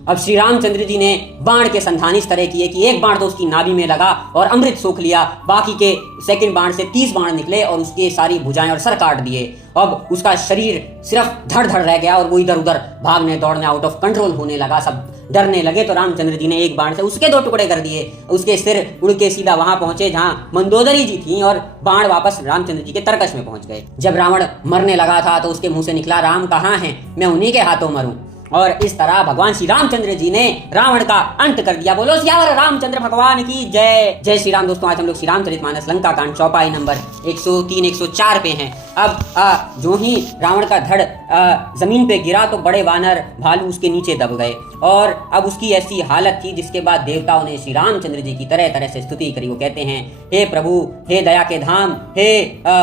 अब श्री रामचंद्र जी ने बाण के संधान इस तरह किए कि एक बाण तो उसकी नाभि में लगा और अमृत सोख लिया, बाकी के सेकंड बाण से 30 बाण निकले और उसके सारी भुजाएं और सर काट दिए। अब उसका शरीर सिर्फ धड़ धड़ रह गया और वो इधर उधर भागने दौड़ने आउट ऑफ कंट्रोल होने लगा, सब डरने लगे। तो रामचंद्र जी ने एक बाण से उसके 2 टुकड़े कर दिए, उसके सिर उड़ के सीधा वहां पहुंचे जहां मंदोदरी जी थी और बाण वापस रामचंद्र जी के तरकश में पहुंच गए। जब रावण मरने लगा था तो उसके मुंह से निकला, राम कहाँ हैं, मैं उन्हीं के हाथों मरूं। और इस तरह भगवान श्री रामचंद्र जी ने रावण का अंत कर दिया। बोलो सियावर रामचंद्र भगवान की जय। जय श्री राम। दोस्तों, आज हम लोग श्री रामचरितमानस लंका कांड चौपाई नंबर 103-104 पे हैं। अब जो ही रावण का धड़ जमीन पे गिरा तो बड़े वानर भालू उसके नीचे दब गए और अब उसकी ऐसी हालत थी जिसके बाद देवताओं ने श्री रामचंद्र जी की तरह तरह से स्तुति करी। वो कहते हैं, हे प्रभु, हे दया के धाम, हे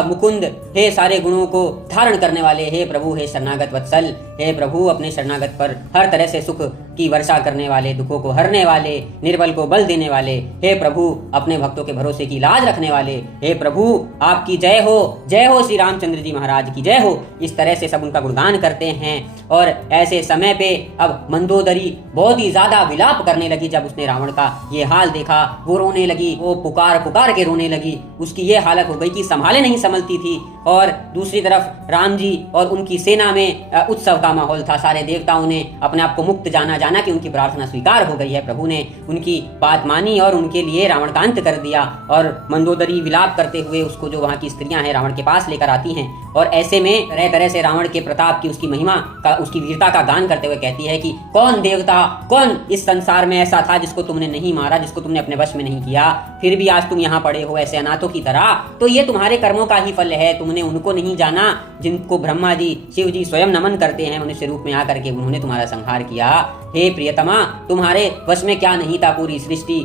मुकुंद, हे सारे गुणों को धारण करने वाले, हे प्रभु, हे शरणागत वत्सल, हे प्रभु, अपने शरणागत पर हर तरह से सुख की वर्षा करने वाले, दुखों को हरने वाले, निर्बल को बल देने वाले, हे प्रभु, अपने भक्तों के भरोसे की लाज रखने वाले, हे प्रभु, आपकी जय हो श्री रामचंद्र जी महाराज की जय हो। इस तरह से सब उनका गुणगान करते हैं। और ऐसे समय पे अब मंदोदरी बहुत ही ज्यादा विलाप करने लगी। जब उसने रावण का ये हाल देखा वो रोने लगी, वो पुकार पुकार के रोने लगी। उसकी ये हालत हो गई कि संभाले नहीं संभलती थी। और दूसरी तरफ राम जी और उनकी सेना में उत्सव का माहौल था। सारे देवताओं ने अपने आप को मुक्त जाना कि उनकी प्रार्थना स्वीकार हो गई है। प्रभु ने उनकी बात मानी और उनके लिए रावण का अंत कर दिया। और मंदोदरी विलाप करते हुए उसको, जो वहाँ की स्त्रियां हैं, रावण के पास लेकर आती हैं और ऐसे में तरह तरह से रावण के प्रताप की, उसकी महिमा का, उसकी वीरता का गान करते हुए कहती है कि कौन देवता, कौन इस संसार में ऐसा था जिसको तुमने नहीं मारा, जिसको तुमने अपने वश में नहीं किया, फिर भी आज तुम यहाँ पड़े हो ऐसे अनाथों की तरह। तो ये तुम्हारे कर्मों का ही फल है। तुमने उनको नहीं जाना जिनको ब्रह्मा जी, शिव जी स्वयं नमन करते हैं मनुष्य रूप में आकर के, उन्होंने तुम्हारा संहार किया। हे प्रियतमा, तुम्हारे वश में क्या नहीं था, पूरी सृष्टि,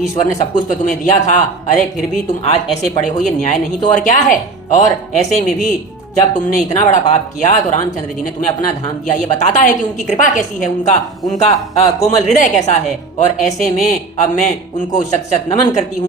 ईश्वर ने सब कुछ तो तुम्हें दिया था। अरे फिर भी तुम आज ऐसे पड़े हो, ये न्याय नहीं तो और क्या है। और ऐसे में भी जब तुमने इतना बड़ा पाप किया तो रामचंद्र जी ने तुम्हें अपना धाम दिया। ये बताता है कि उनकी कृपा कैसी है, उनका कोमल हृदय कैसा है। और ऐसे में अब मैं उनको शत शत नमन करती हूँ।